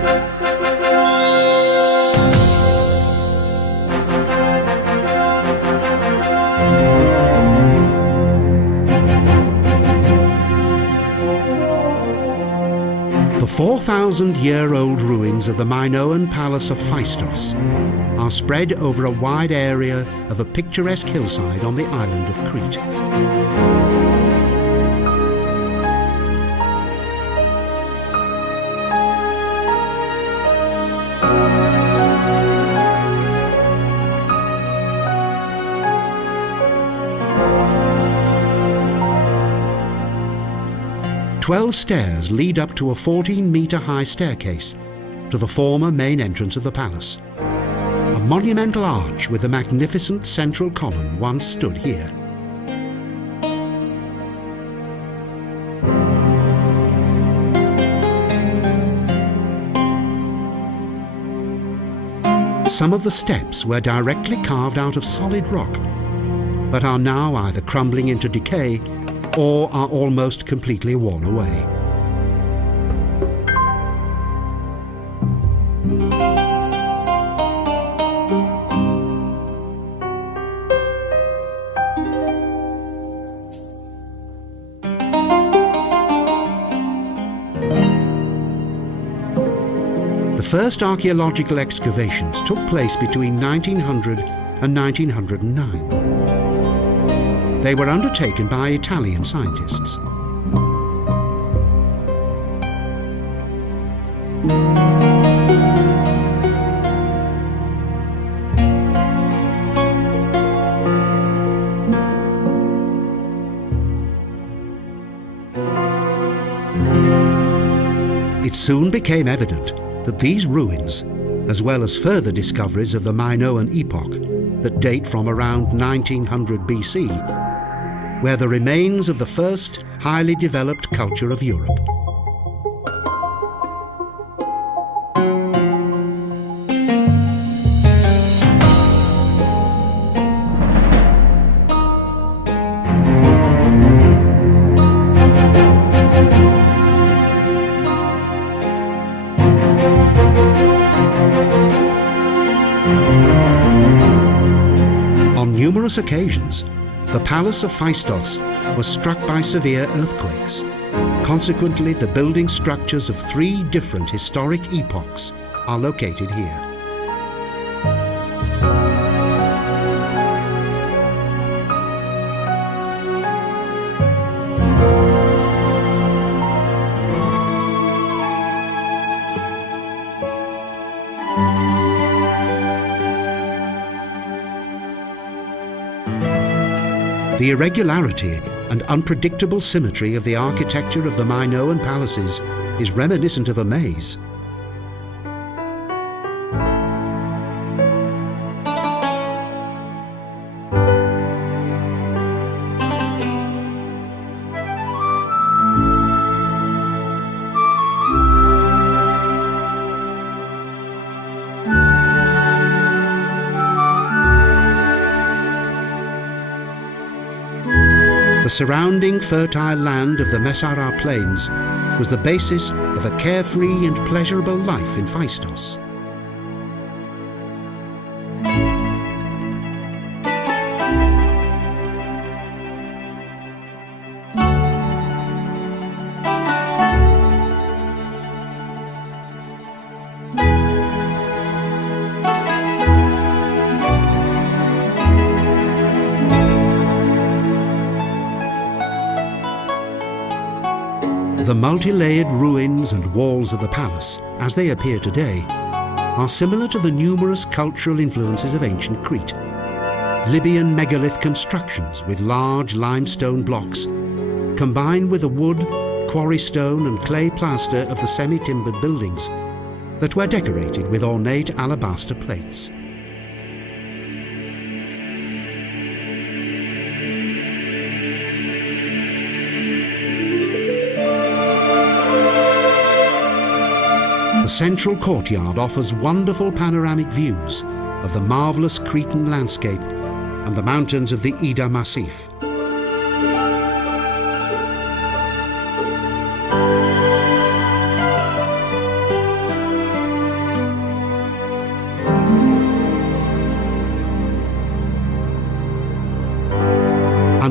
The 4,000-year-old ruins of the Minoan Palace of Phaistos are spread over a wide area of a picturesque hillside on the island of Crete. Twelve stairs lead up to a 14-metre-high staircase to the former main entrance of the palace. A monumental arch with a magnificent central column once stood here. Some of the steps were directly carved out of solid rock, but are now either crumbling into decay or are almost completely worn away. The first archaeological excavations took place between 1900 and 1909. They were undertaken by Italian scientists. It soon became evident that these ruins, as well as further discoveries of the Minoan epoch that date from around 1900 BC, were the remains of the first highly developed culture of Europe. On numerous occasions, the Palace of Phaistos was struck by severe earthquakes. Consequently, the building structures of 3 different historic epochs are located here. The irregularity and unpredictable symmetry of the architecture of the Minoan palaces is reminiscent of a maze. The surrounding fertile land of the Messara Plains was the basis of a carefree and pleasurable life in Phaistos. The multi-layered ruins and walls of the palace, as they appear today, are similar to the numerous cultural influences of ancient Crete. Libyan megalith constructions with large limestone blocks, combined with the wood, quarry stone and clay plaster of the semi-timbered buildings that were decorated with ornate alabaster plates. The central courtyard offers wonderful panoramic views of the marvellous Cretan landscape and the mountains of the Ida Massif.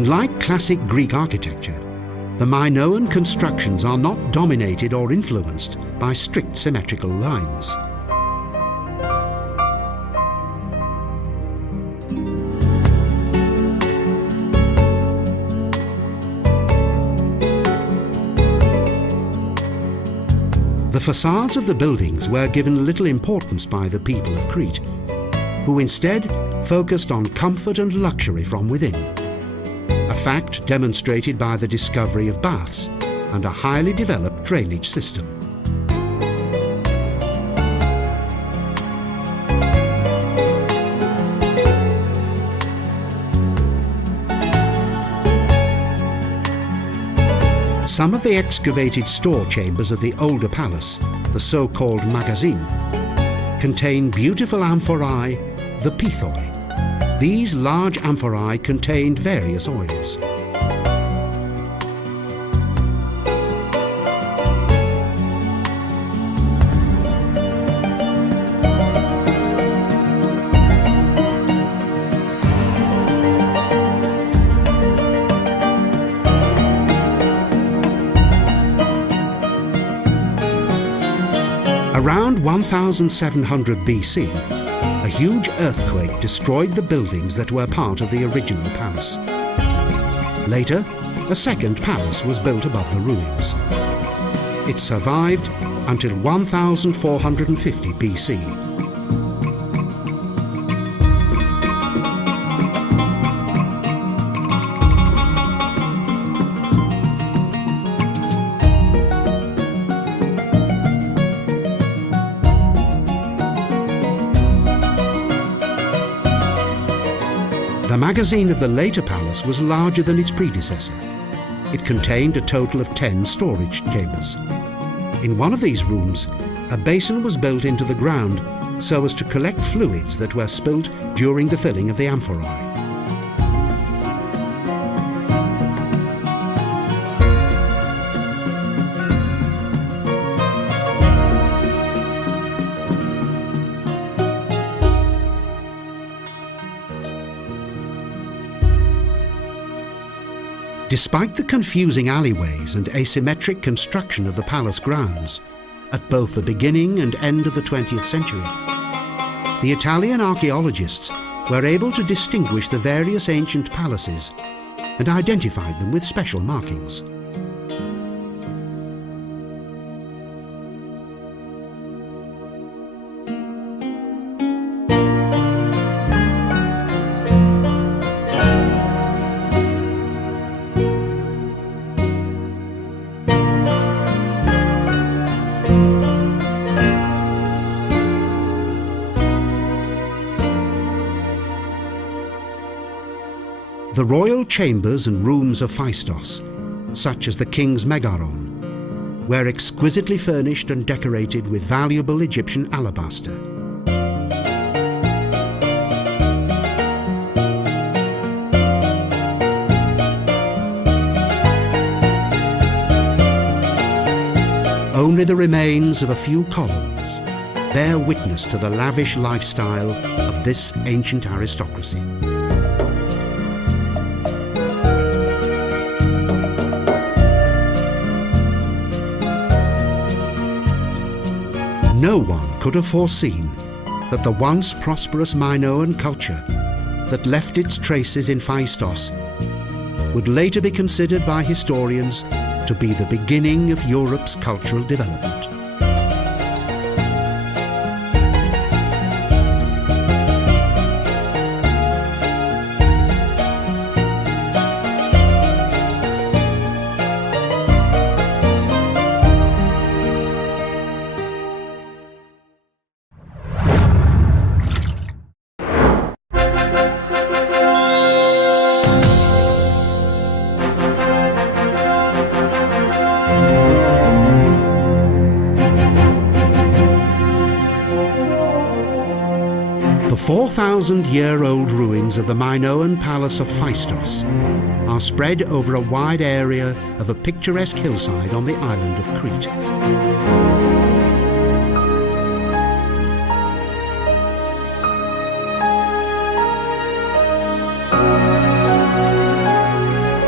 like classic Greek architecture, the Minoan constructions are not dominated or influenced by strict symmetrical lines. The facades of the buildings were given little importance by the people of Crete, who instead focused on comfort and luxury from within, a fact demonstrated by the discovery of baths and a highly developed drainage system. Some of the excavated store chambers of the older palace, the so-called magazine, contain beautiful amphorae, the pithoi. These large amphorae contained various oils. Around 1700 BC, a huge earthquake destroyed the buildings that were part of the original palace. Later, a second palace was built above the ruins. It survived until 1450 BC. The magazine of the later palace was larger than its predecessor. It contained a total of 10 storage chambers. In one of these rooms, a basin was built into the ground so as to collect fluids that were spilt during the filling of the amphorae. Despite the confusing alleyways and asymmetric construction of the palace grounds, at both the beginning and end of the 20th century, the Italian archaeologists were able to distinguish the various ancient palaces and identified them with special markings. The royal chambers and rooms of Phaistos, such as the king's megaron, were exquisitely furnished and decorated with valuable Egyptian alabaster. Only the remains of a few columns bear witness to the lavish lifestyle of this ancient aristocracy. No one could have foreseen that the once prosperous Minoan culture that left its traces in Phaistos would later be considered by historians to be the beginning of Europe's cultural development. The 4,000-year-old ruins of the Minoan Palace of Phaistos are spread over a wide area of a picturesque hillside on the island of Crete.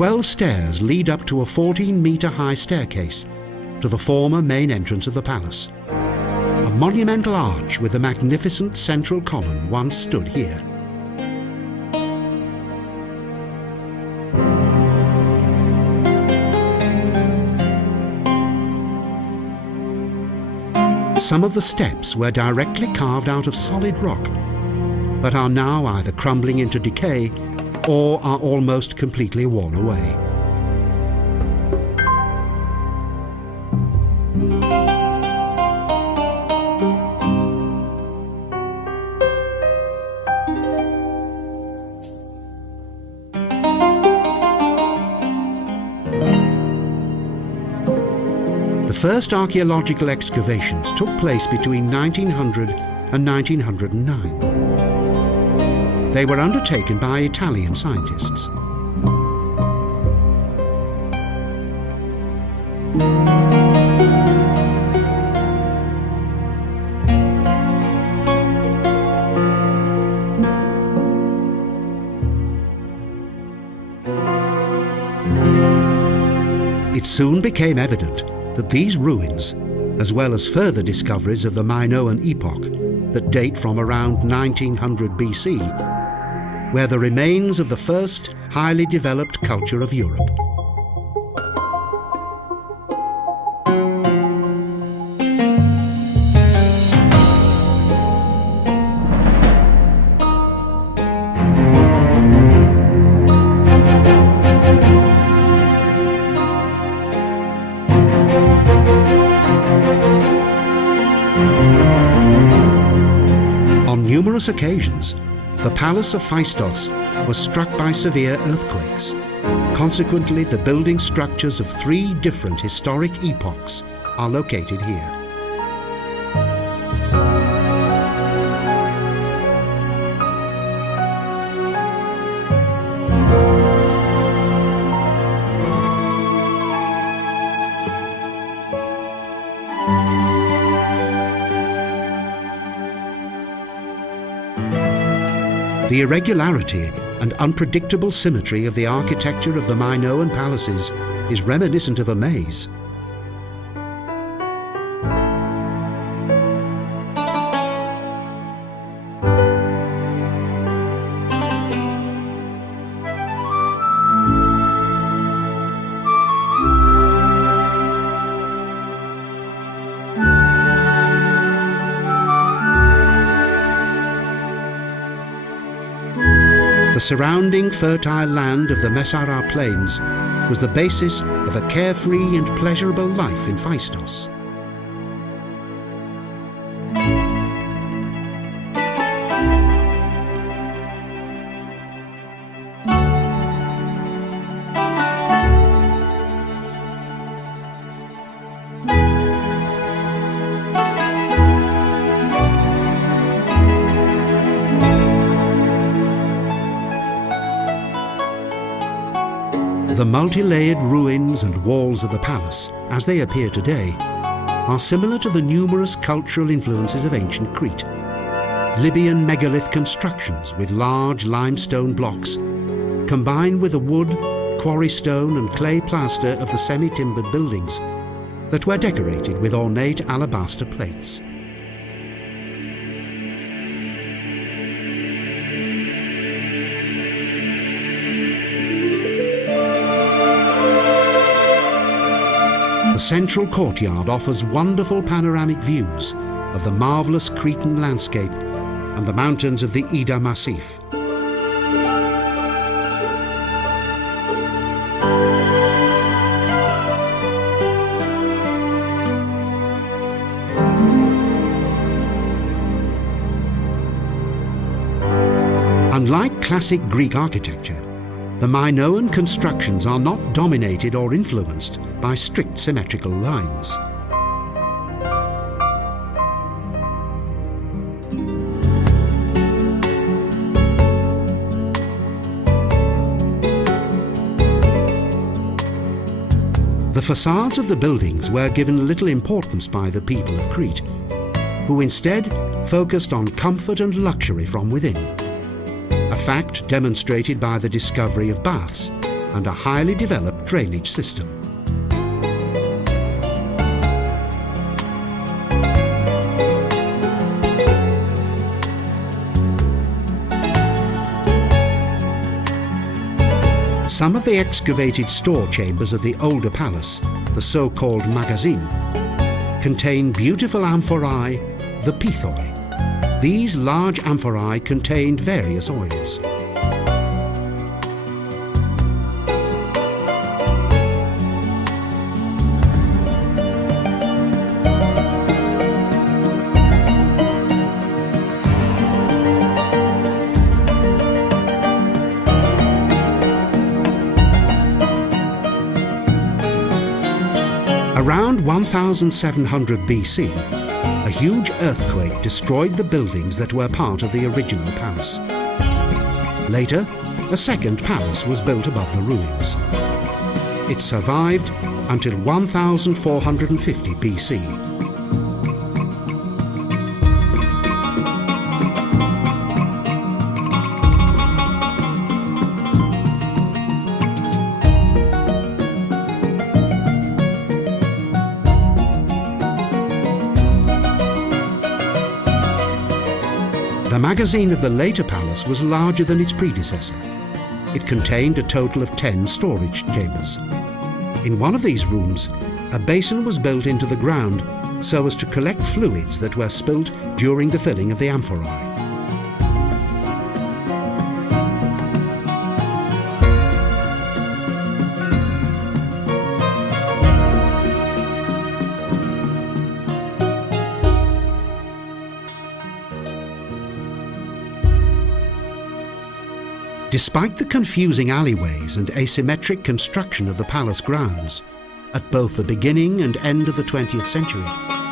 12 stairs lead up to a 14-metre-high staircase to the former main entrance of the palace. A monumental arch with a magnificent central column once stood here. Some of the steps were directly carved out of solid rock, but are now either crumbling into decay or are almost completely worn away. The first archaeological excavations took place between 1900 and 1909. They were undertaken by Italian scientists. It soon became evident that these ruins, as well as further discoveries of the Minoan epoch that date from around 1900 BC, were the remains of the first highly developed culture of Europe. On numerous occasions, the Palace of Phaistos was struck by severe earthquakes. Consequently, the building structures of 3 different historic epochs are located here. The irregularity and unpredictable symmetry of the architecture of the Minoan palaces is reminiscent of a maze. The surrounding fertile land of the Messara Plains was the basis of a carefree and pleasurable life in Phaistos. The multi-layered ruins and walls of the palace, as they appear today, are similar to the numerous cultural influences of ancient Crete. Libyan megalith constructions with large limestone blocks, combined with the wood, quarry stone and clay plaster of the semi-timbered buildings that were decorated with ornate alabaster plates. The central courtyard offers wonderful panoramic views of the marvellous Cretan landscape and the mountains of the Ida Massif. Unlike classic Greek architecture, the Minoan constructions are not dominated or influenced by strict symmetrical lines. The facades of the buildings were given little importance by the people of Crete, who instead focused on comfort and luxury from within, a fact demonstrated by the discovery of baths and a highly developed drainage system. Some of the excavated store chambers of the older palace, the so-called magazine, contain beautiful amphorae, the pithoi. These large amphorae contained various oils. Around 1700 BC, a huge earthquake destroyed the buildings that were part of the original palace. Later, a second palace was built above the ruins. It survived until 1450 BC. The magazine of the later palace was larger than its predecessor. It contained a total of 10 storage chambers. In one of these rooms, a basin was built into the ground so as to collect fluids that were spilt during the filling of the amphorae. Despite the confusing alleyways and asymmetric construction of the palace grounds, at both the beginning and end of the 20th century,